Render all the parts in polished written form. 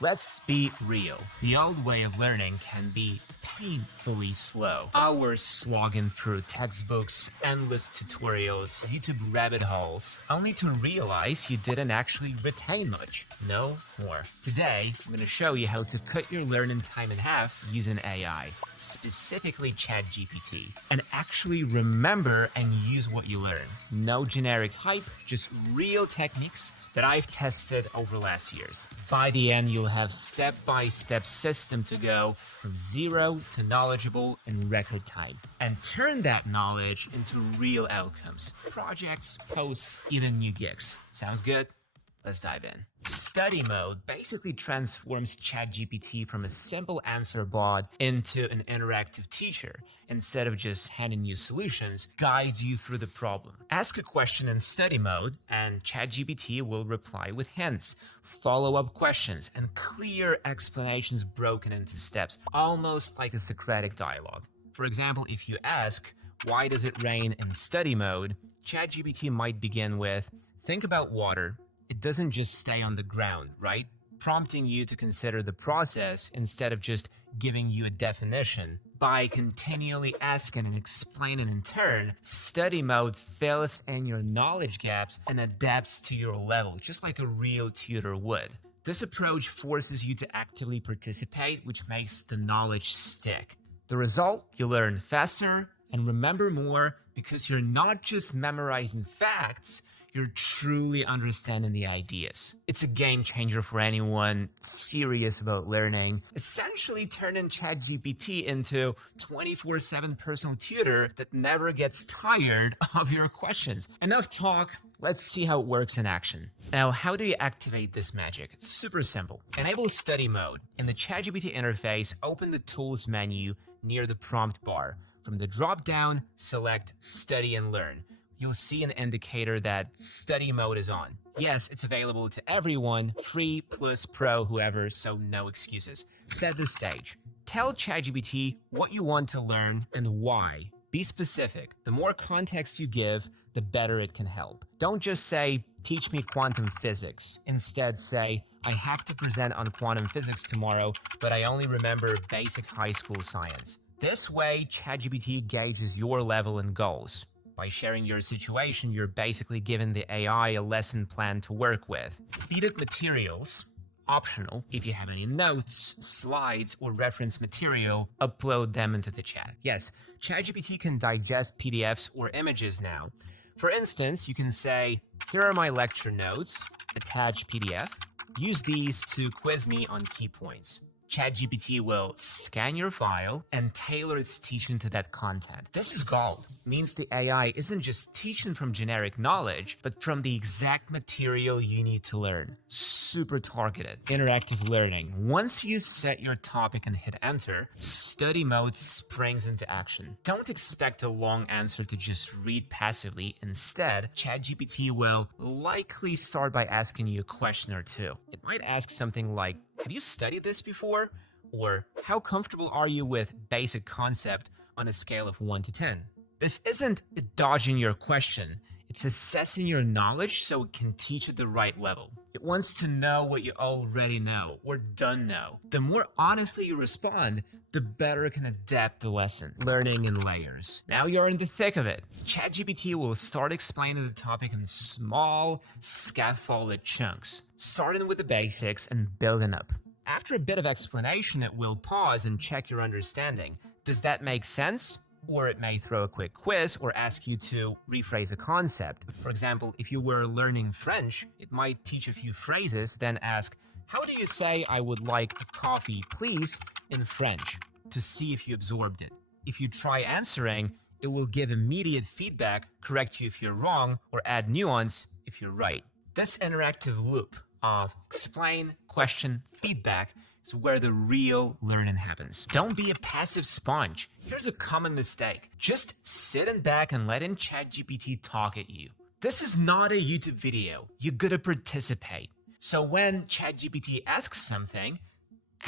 Let's be real. The old way of learning can be painfully slow. Hours slogging through textbooks, endless tutorials, YouTube rabbit holes, only to realize you didn't actually retain much. No more. Today, I'm going to show you how to cut your learning time in half using AI, specifically ChatGPT, and actually remember and use what you learn. No generic hype, just real techniques that I've tested over the last years. By the end, you'll have step-by-step system to go from zero to knowledgeable in record time and turn that knowledge into real outcomes, projects, posts, even new gigs. Sounds good? Let's dive in. Study mode basically transforms ChatGPT from a simple answer bot into an interactive teacher. Instead of just handing you solutions, guides you through the problem. Ask a question in study mode, and ChatGPT will reply with hints, follow-up questions, and clear explanations broken into steps, almost like a Socratic dialogue. For example, if you ask, "Why does it rain?" in study mode, ChatGPT might begin with, "Think about water. It doesn't just stay on the ground, right?" Prompting you to consider the process instead of just giving you a definition. By continually asking and explaining in turn, study mode fills in your knowledge gaps and adapts to your level, just like a real tutor would. This approach forces you to actively participate, which makes the knowledge stick. The result? You learn faster and remember more because you're not just memorizing facts, you're truly understanding the ideas. It's a game changer for anyone serious about learning, essentially turning ChatGPT into 24/7 personal tutor that never gets tired of your questions. Enough talk, let's see how it works in action. Now, how do you activate this magic? It's super simple. Enable study mode. In the ChatGPT interface, open the tools menu near the prompt bar. From the drop-down, select Study and Learn. You'll see an indicator that study mode is on. Yes, it's available to everyone, free plus pro, whoever, so no excuses. Set the stage. Tell ChatGPT what you want to learn and why. Be specific. The more context you give, the better it can help. Don't just say, "Teach me quantum physics." Instead say, "I have to present on quantum physics tomorrow, but I only remember basic high school science." This way, ChatGPT gauges your level and goals. By sharing your situation, you're basically giving the AI a lesson plan to work with. Feed it materials, optional. If you have any notes, slides, or reference material, upload them into the chat. Yes, ChatGPT can digest PDFs or images now. For instance, you can say, "Here are my lecture notes, attach PDF. Use these to quiz me on key points." ChatGPT will scan your file and tailor its teaching to that content. This is gold. It means the AI isn't just teaching from generic knowledge, but from the exact material you need to learn. Super targeted. Interactive learning. Once you set your topic and hit enter, study mode springs into action. Don't expect a long answer to just read passively. Instead, ChatGPT will likely start by asking you a question or two. It might ask something like, "Have you studied this before?" Or, "How comfortable are you with basic concept on a scale of 1 to 10? This isn't dodging your question. It's assessing your knowledge so it can teach at the right level. It wants to know what you already know or don't know. The more honestly you respond, the better it can adapt the lesson. Learning in layers. Now you're in the thick of it. ChatGPT will start explaining the topic in small, scaffolded chunks, starting with the basics and building up. After a bit of explanation, it will pause and check your understanding. Does that make sense? Or it may throw a quick quiz or ask you to rephrase a concept. For example, if you were learning French, it might teach a few phrases, then ask, "How do you say 'I would like a coffee, please,' in French?" to see if you absorbed it. If you try answering, it will give immediate feedback, correct you if you're wrong, or add nuance if you're right. This interactive loop of explain, question, feedback is where the real learning happens. Don't be a passive sponge. Here's a common mistake. Just sitting back and letting ChatGPT talk at you. This is not a YouTube video. You gotta participate. So when ChatGPT asks something,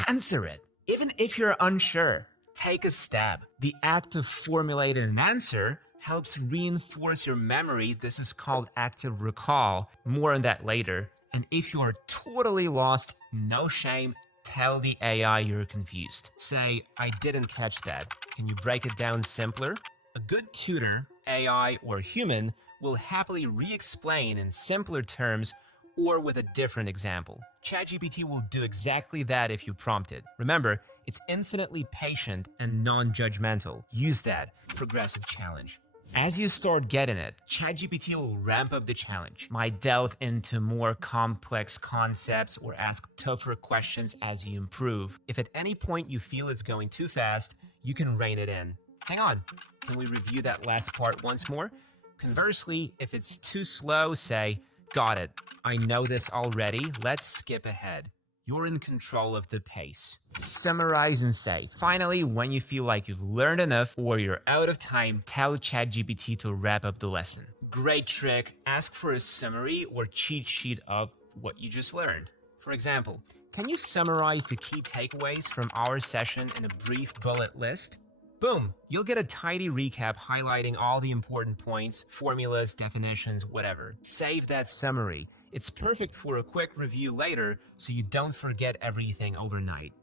answer it. Even if you're unsure, take a stab. The act of formulating an answer helps reinforce your memory. This is called active recall. More on that later. And if you're totally lost, no shame, tell the AI you're confused. Say, I didn't catch that. Can you break it down simpler? A good tutor, AI or human, will happily re-explain in simpler terms or with a different example. ChatGPT will do exactly that if you prompt it. Remember, it's infinitely patient and non-judgmental. Use that progressive challenge. As you start getting it, ChatGPT will ramp up the challenge, might delve into more complex concepts or ask tougher questions as you improve. If at any point you feel it's going too fast, you can rein it in. Hang on, can we review that last part once more? Conversely, if it's too slow, say, got it, I know this already, let's skip ahead. You're in control of the pace. Summarize and say. Finally, when you feel like you've learned enough or you're out of time, tell ChatGPT to wrap up the lesson. Great trick. Ask for a summary or cheat sheet of what you just learned. For example, can you summarize the key takeaways from our session in a brief bullet list? Boom! You'll get a tidy recap highlighting all the important points, formulas, definitions, whatever. Save that summary. It's perfect for a quick review later, so you don't forget everything overnight.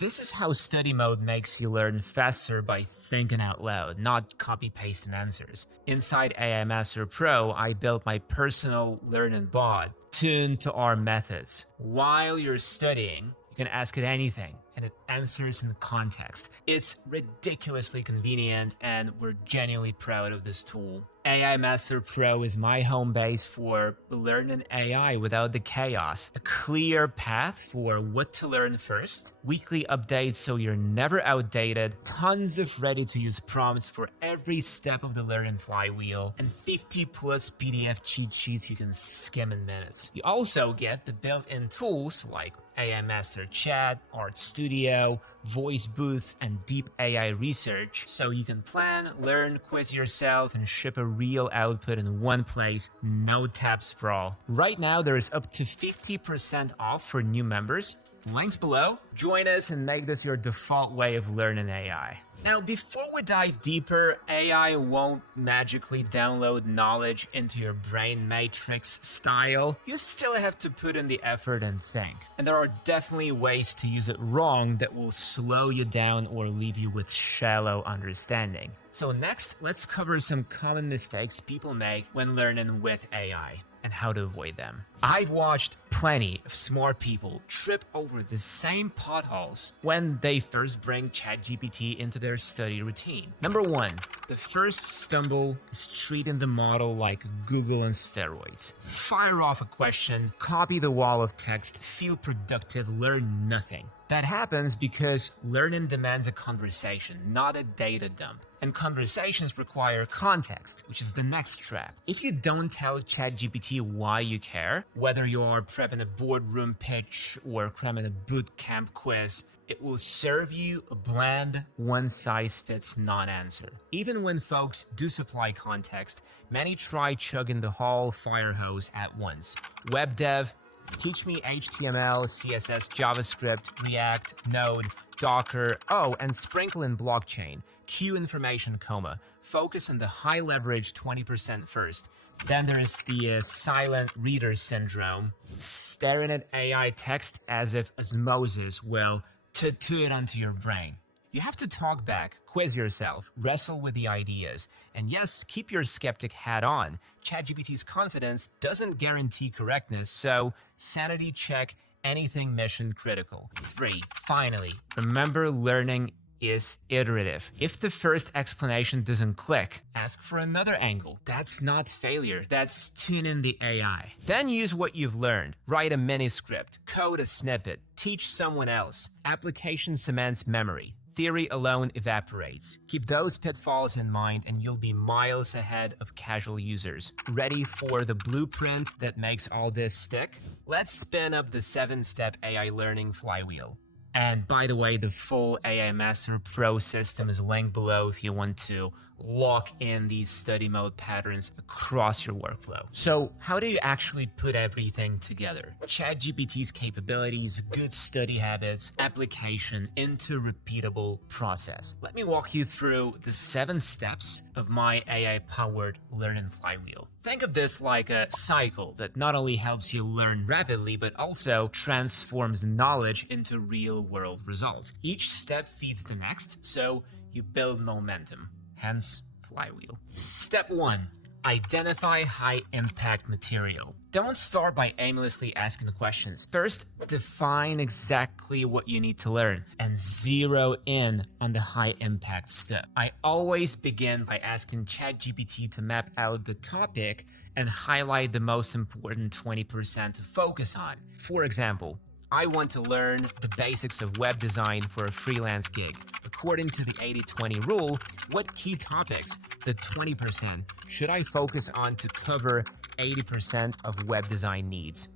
This is how study mode makes you learn faster by thinking out loud, not copy-pasting answers. Inside AI Master Pro, I built my personal learning bot, tuned to our methods. While you're studying, you can ask it anything, and it answers in context. It's ridiculously convenient, and we're genuinely proud of this tool. AI Master Pro is my home base for learning AI without the chaos. A clear path for what to learn first, weekly updates so you're never outdated, tons of ready-to-use prompts for every step of the learning flywheel, and 50+ PDF cheat sheets you can skim in minutes. You also get the built-in tools like AI Master Chat, Art Studio, Voice Booth, and deep AI research, so you can plan, learn, quiz yourself, and ship a real output in one place, no tab sprawl. Right now, there is up to 50% off for new members. Links below. Join us and make this your default way of learning AI. Now, before we dive deeper, AI won't magically download knowledge into your brain matrix style. You still have to put in the effort and think. And there are definitely ways to use it wrong that will slow you down or leave you with shallow understanding. So next, let's cover some common mistakes people make when learning with AI and how to avoid them. I've watched plenty of smart people trip over the same potholes when they first bring ChatGPT into their study routine. Number one, the first stumble is treating the model like Google on steroids. Fire off a question, copy the wall of text, feel productive, learn nothing. That happens because learning demands a conversation, not a data dump. And conversations require context, which is the next trap. If you don't tell ChatGPT why you care, whether you are prepping a boardroom pitch or cramming a boot camp quiz, it will serve you a bland, one-size-fits non-answer. Even when folks do supply context, many try chugging the whole fire hose at once. Web dev, teach me HTML, CSS, JavaScript, React, Node, Docker, and sprinkle in blockchain. Cue information coma. Focus on the high leverage 20% first. Then there is the silent reader syndrome. Staring at AI text as if osmosis will tattoo it onto your brain. You have to talk back, quiz yourself, wrestle with the ideas, and yes, keep your skeptic hat on. ChatGPT's confidence doesn't guarantee correctness, so sanity check anything mission critical. 3. Finally, remember learning is iterative. If the first explanation doesn't click, ask for another angle. That's not failure, that's tuning the AI. Then use what you've learned. Write a mini script, code a snippet, teach someone else. Application cements memory. Theory alone evaporates. Keep those pitfalls in mind and you'll be miles ahead of casual users. Ready for the blueprint that makes all this stick? Let's spin up the 7-step AI learning flywheel. And by the way, the full AI Master Pro system is linked below if you want to lock in these study mode patterns across your workflow. So how do you actually put everything together? ChatGPT's capabilities, good study habits, application into a repeatable process. Let me walk you through the 7 steps of my AI-powered learning flywheel. Think of this like a cycle that not only helps you learn rapidly, but also transforms knowledge into real-world results. Each step feeds the next, so you build momentum, hence flywheel. Step 1. Identify high-impact material. Don't start by aimlessly asking questions. First, define exactly what you need to learn and zero in on the high-impact stuff. I always begin by asking ChatGPT to map out the topic and highlight the most important 20% to focus on. For example, I want to learn the basics of web design for a freelance gig. According to the 80-20 rule, what key topics, the 20%, should I focus on to cover 80% of web design needs?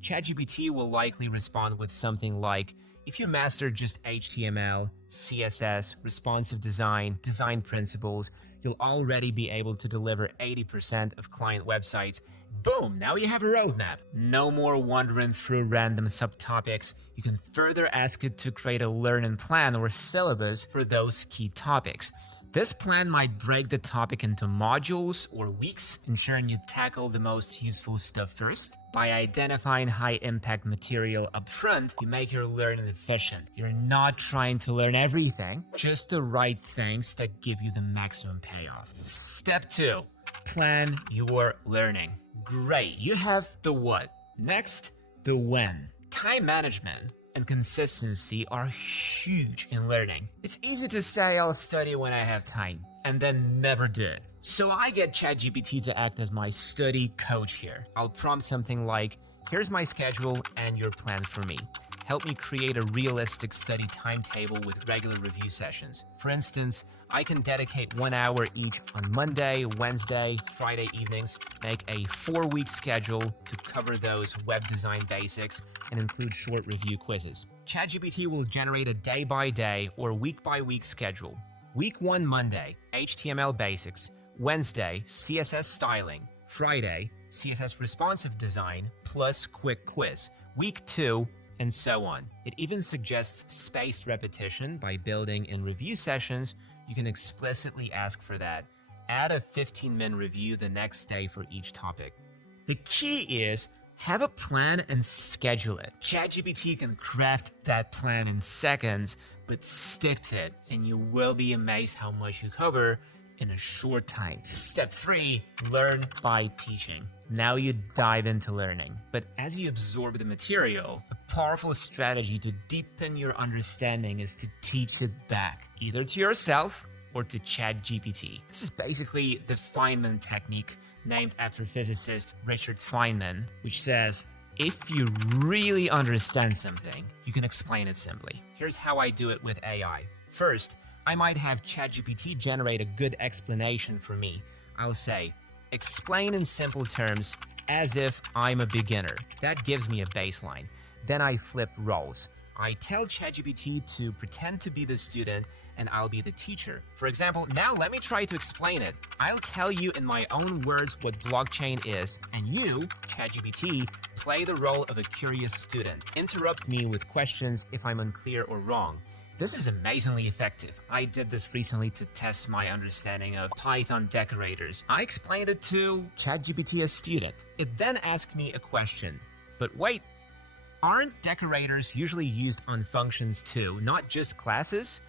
ChatGPT will likely respond with something like, if you master just HTML, CSS, responsive design, design principles, you'll already be able to deliver 80% of client websites. Boom, now you have a roadmap. No more wandering through random subtopics. You can further ask it to create a learning plan or syllabus for those key topics. This plan might break the topic into modules or weeks, ensuring you tackle the most useful stuff first. By identifying high-impact material upfront, you make your learning efficient. You're not trying to learn everything, just the right things that give you the maximum payoff. Step 2. Plan your learning. Great, you have the what. Next, the when. Time management and consistency are huge in learning. It's easy to say I'll study when I have time and then never do it. So I get ChatGPT to act as my study coach here. I'll prompt something like, here's my schedule and your plan for me. Help me create a realistic study timetable with regular review sessions. For instance, I can dedicate 1 hour each on Monday, Wednesday, Friday evenings, make a 4-week schedule to cover those web design basics, and include short review quizzes. ChatGPT will generate a day-by-day or week-by-week schedule. Week 1 Monday, HTML basics. Wednesday, CSS styling. Friday, CSS responsive design plus quick quiz. Week 2, and so on. It even suggests spaced repetition by building in review sessions. You can explicitly ask for that. Add a 15-minute review the next day for each topic. The key is have a plan and schedule it. ChatGPT can craft that plan in seconds, but stick to it, and you will be amazed how much you cover in a short time. Step 3, learn by teaching. Now you dive into learning. But as you absorb the material, a powerful strategy to deepen your understanding is to teach it back, either to yourself or to ChatGPT. This is basically the Feynman technique, named after physicist Richard Feynman, which says, if you really understand something, you can explain it simply. Here's how I do it with AI. First, I might have ChatGPT generate a good explanation for me. I'll say, explain in simple terms as if I'm a beginner. That gives me a baseline. Then I flip roles. I tell ChatGPT to pretend to be the student and I'll be the teacher. For example, now let me try to explain it. I'll tell you in my own words what blockchain is, and you, ChatGPT, play the role of a curious student. Interrupt me with questions if I'm unclear or wrong. This is amazingly effective. I did this recently to test my understanding of Python decorators. I explained it to ChatGPT as student. It then asked me a question. But wait, aren't decorators usually used on functions too, not just classes?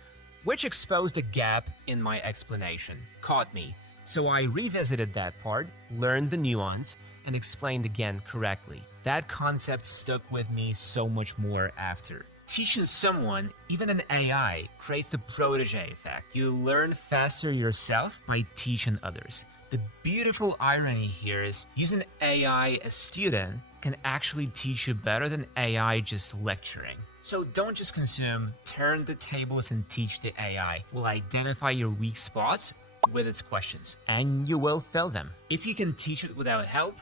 Which exposed a gap in my explanation. Caught me. So I revisited that part, learned the nuance, and explained again correctly. That concept stuck with me so much more after. Teaching someone, even an AI, creates the protege effect. You learn faster yourself by teaching others. The beautiful irony here is using AI as student can actually teach you better than AI just lecturing. So don't just consume, turn the tables and teach the AI. Will identify your weak spots with its questions, and you will fill them. If you can teach it without help,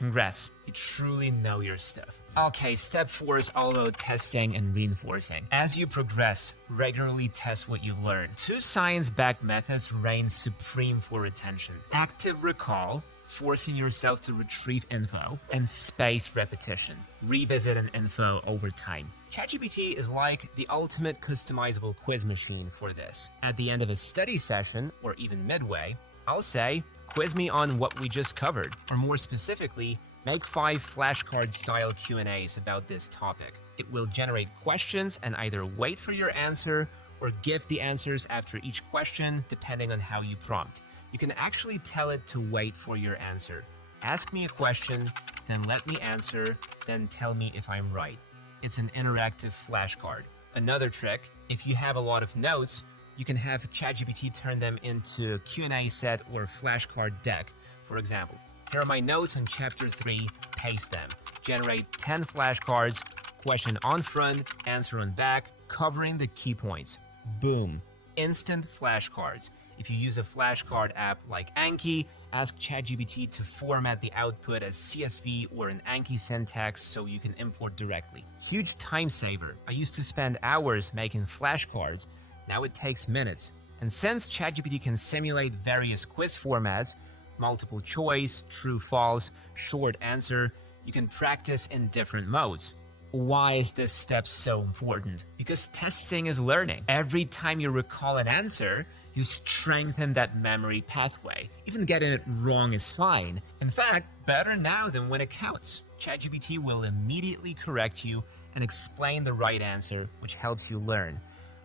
Congrats, you truly know your stuff. Okay, step 4 is all about testing and reinforcing. As you progress, regularly test what you learn. 2 science-backed methods reign supreme for retention: active recall, forcing yourself to retrieve info, and spaced repetition, revisit an info over time. ChatGPT is like the ultimate customizable quiz machine for this. At the end of a study session, or even midway, I'll say, quiz me on what we just covered, or more specifically, make 5 flashcard-style Q&As about this topic. It will generate questions and either wait for your answer or give the answers after each question, depending on how you prompt. You can actually tell it to wait for your answer. Ask me a question, then let me answer, then tell me if I'm right. It's an interactive flashcard. Another trick, if you have a lot of notes, you can have ChatGPT turn them into a Q&A set or flashcard deck. For example, here are my notes on chapter 3, paste them. Generate 10 flashcards, question on front, answer on back, covering the key points. Boom. Instant flashcards. If you use a flashcard app like Anki, ask ChatGPT to format the output as CSV or an Anki syntax so you can import directly. Huge time saver. I used to spend hours making flashcards. Now it takes minutes. And since ChatGPT can simulate various quiz formats, multiple choice, true, false, short answer, you can practice in different modes. Why is this step so important? Because testing is learning. Every time you recall an answer, you strengthen that memory pathway. Even getting it wrong is fine. In fact, better now than when it counts. ChatGPT will immediately correct you and explain the right answer, which helps you learn.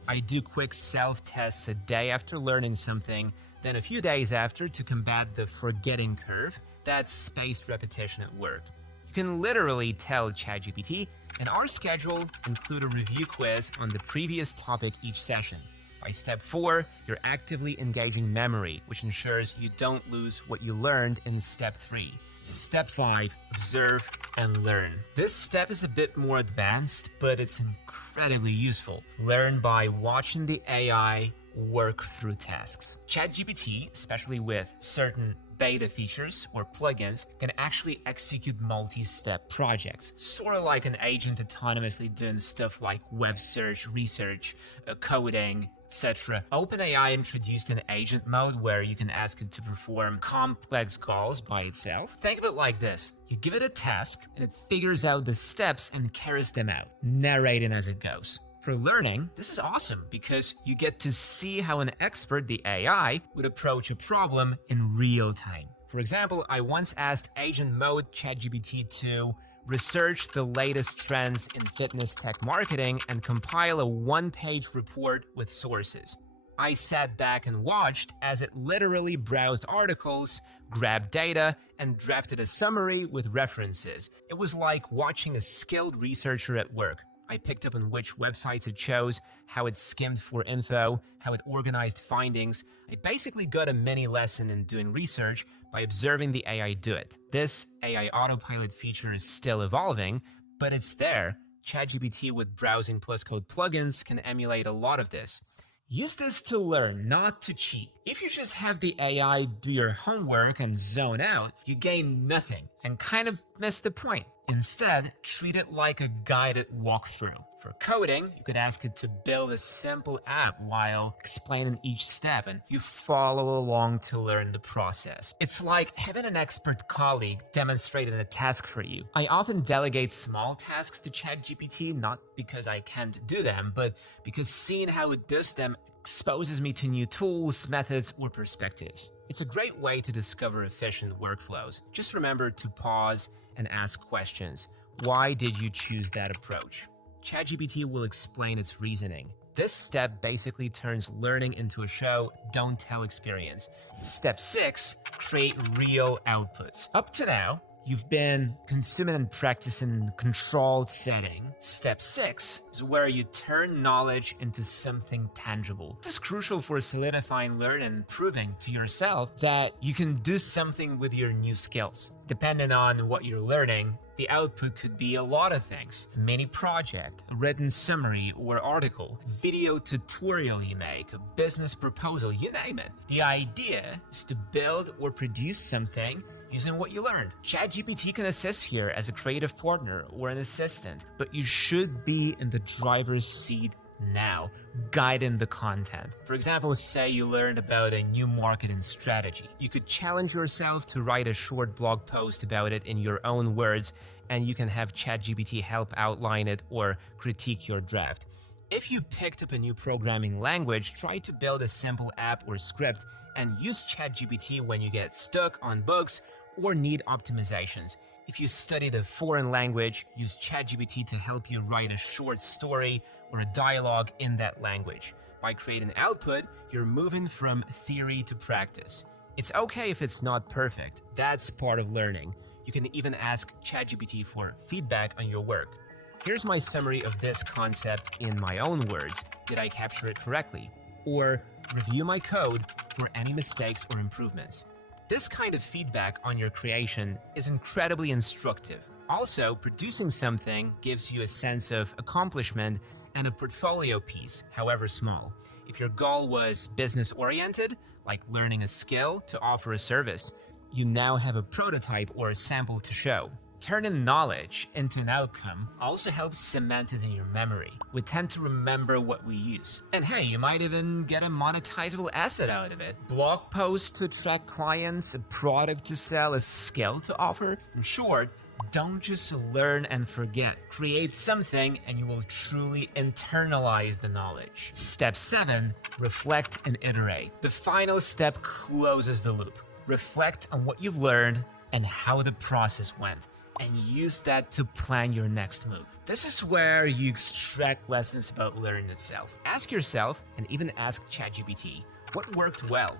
I do quick self-tests a day after learning something, then a few days after to combat the forgetting curve. That's spaced repetition at work. You can literally tell ChatGPT, in our schedule, include a review quiz on the previous topic each session. By step 4, you're actively engaging memory, which ensures you don't lose what you learned in step 3. Step 5, observe and learn. This step is a bit more advanced, but it's incredibly useful. Learn by watching the AI work through tasks. ChatGPT, especially with certain beta features or plugins, can actually execute multi-step projects, sort of like an agent autonomously doing stuff like web search, research, coding, etc. OpenAI introduced an agent mode where you can ask it to perform complex calls by itself. Think of it like this. You give it a task, and it figures out the steps and carries them out, narrating as it goes. For learning, this is awesome because you get to see how an expert, the AI, would approach a problem in real time. For example, I once asked Agent Mode ChatGPT to research the latest trends in fitness tech marketing and compile a 1-page report with sources. I sat back and watched as it literally browsed articles, grabbed data, and drafted a summary with references. It was like watching a skilled researcher at work. I picked up on which websites it chose, how it skimmed for info, how it organized findings. I basically got a mini lesson in doing research by observing the AI do it. This AI autopilot feature is still evolving, but it's there. ChatGPT with Browsing Plus Code plugins can emulate a lot of this. Use this to learn, not to cheat. If you just have the AI do your homework and zone out, you gain nothing and kind of miss the point. Instead, treat it like a guided walkthrough. For coding, you could ask it to build a simple app while explaining each step, and you follow along to learn the process. It's like having an expert colleague demonstrating a task for you. I often delegate small tasks to ChatGPT, not because I can't do them, but because seeing how it does them exposes me to new tools, methods, or perspectives. It's a great way to discover efficient workflows. Just remember to pause and ask questions. Why did you choose that approach? ChatGPT will explain its reasoning. This step basically turns learning into a show, don't tell experience. Step 6, create real outputs. Up to now, you've been consuming and practicing in a controlled setting. Step 6 is where you turn knowledge into something tangible. This is crucial for solidifying learning and proving to yourself that you can do something with your new skills. Depending on what you're learning, the output could be a lot of things. A mini project, a written summary or article, video tutorial you make, a business proposal, you name it. The idea is to build or produce something using what you learned. ChatGPT can assist here as a creative partner or an assistant, but you should be in the driver's seat now, guiding the content. For example, say you learned about a new marketing strategy. You could challenge yourself to write a short blog post about it in your own words, and you can have ChatGPT help outline it or critique your draft. If you picked up a new programming language, try to build a simple app or script and use ChatGPT when you get stuck on bugs or need optimizations. If you studied a foreign language, use ChatGPT to help you write a short story or a dialogue in that language. By creating output, you're moving from theory to practice. It's okay if it's not perfect. That's part of learning. You can even ask ChatGPT for feedback on your work. Here's my summary of this concept in my own words. Did I capture it correctly? Or review my code for any mistakes or improvements. This kind of feedback on your creation is incredibly instructive. Also, producing something gives you a sense of accomplishment and a portfolio piece, however small. If your goal was business-oriented, like learning a skill to offer a service, you now have a prototype or a sample to show. Turning knowledge into an outcome also helps cement it in your memory. We tend to remember what we use. And hey, you might even get a monetizable asset out of it. Blog posts to attract clients, a product to sell, a skill to offer. In short, don't just learn and forget. Create something and you will truly internalize the knowledge. Step 7, reflect and iterate. The final step closes the loop. Reflect on what you've learned and how the process went, and use that to plan your next move. This is where you extract lessons about learning itself. Ask yourself, and even ask ChatGPT, what worked well?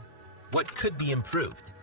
What could be improved?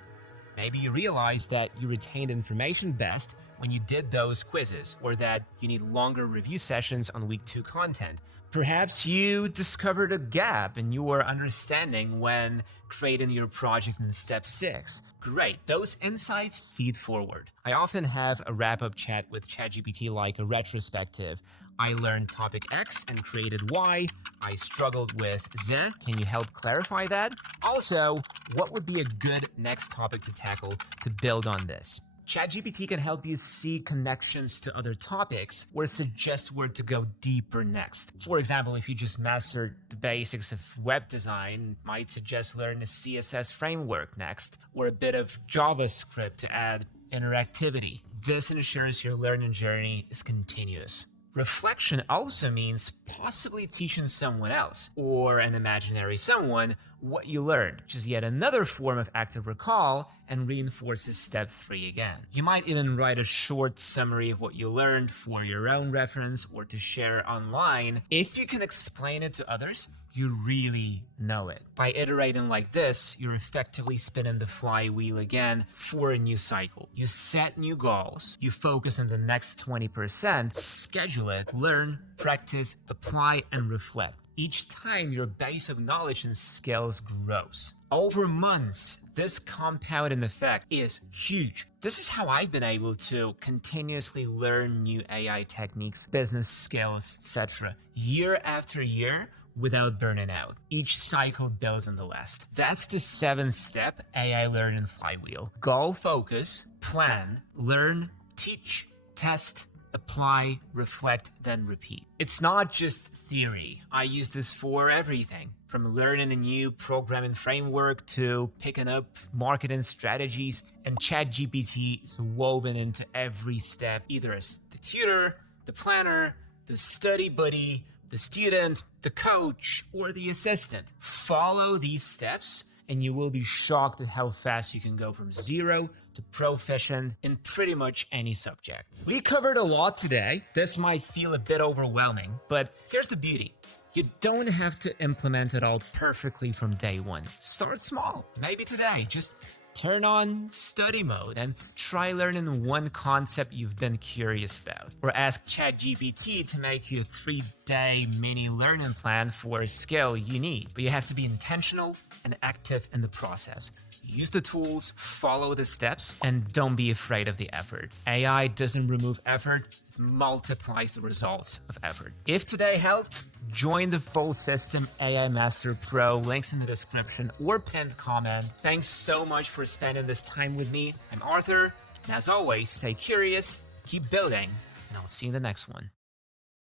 Maybe you realize that you retained information best when you did those quizzes, or that you need longer review sessions on week 2 content. Perhaps you discovered a gap in your understanding when creating your project in step 6. Great, those insights feed forward. I often have a wrap-up chat with ChatGPT like a retrospective. I learned topic X and created Y. I struggled with Z. Can you help clarify that? Also, what would be a good next topic to tackle to build on this? ChatGPT can help you see connections to other topics or suggest where to go deeper next. For example, if you just mastered the basics of web design, it might suggest learning a CSS framework next, or a bit of JavaScript to add interactivity. This ensures your learning journey is continuous. Reflection also means possibly teaching someone else, or an imaginary someone, what you learned, which is yet another form of active recall and reinforces step 3 again. You might even write a short summary of what you learned for your own reference or to share online. If you can explain it to others, you really know it. By iterating like this, you're effectively spinning the flywheel again for a new cycle. You set new goals, you focus on the next 20%, schedule it, learn, practice, apply, and reflect. Each time your base of knowledge and skills grows. Over months, this compounding effect is huge. This is how I've been able to continuously learn new AI techniques, business skills, etc. year after year, without burning out. Each cycle builds on the last. That's the 7th step AI Learning Flywheel. Goal focus, plan, learn, teach, test, apply, reflect, then repeat. It's not just theory. I use this for everything, from learning a new programming framework to picking up marketing strategies, and ChatGPT is woven into every step, either as the tutor, the planner, the study buddy, the student, the coach, or the assistant. Follow these steps and you will be shocked at how fast you can go from 0 to proficient in pretty much any subject. We covered a lot today. This might feel a bit overwhelming, but here's the beauty. You don't have to implement it all perfectly from day 1. Start small. Maybe today, just turn on study mode and try learning one concept you've been curious about. Or ask ChatGPT to make you a 3-day mini learning plan for a skill you need. But you have to be intentional and active in the process. Use the tools, follow the steps, and don't be afraid of the effort. AI doesn't remove effort, it multiplies the results of effort. If today helped, Join the full system AI Master Pro, links in the description or pinned comment. Thanks so much for spending this time with me. I'm Arthur, and as always, stay curious, keep building, and I'll see you in the next one.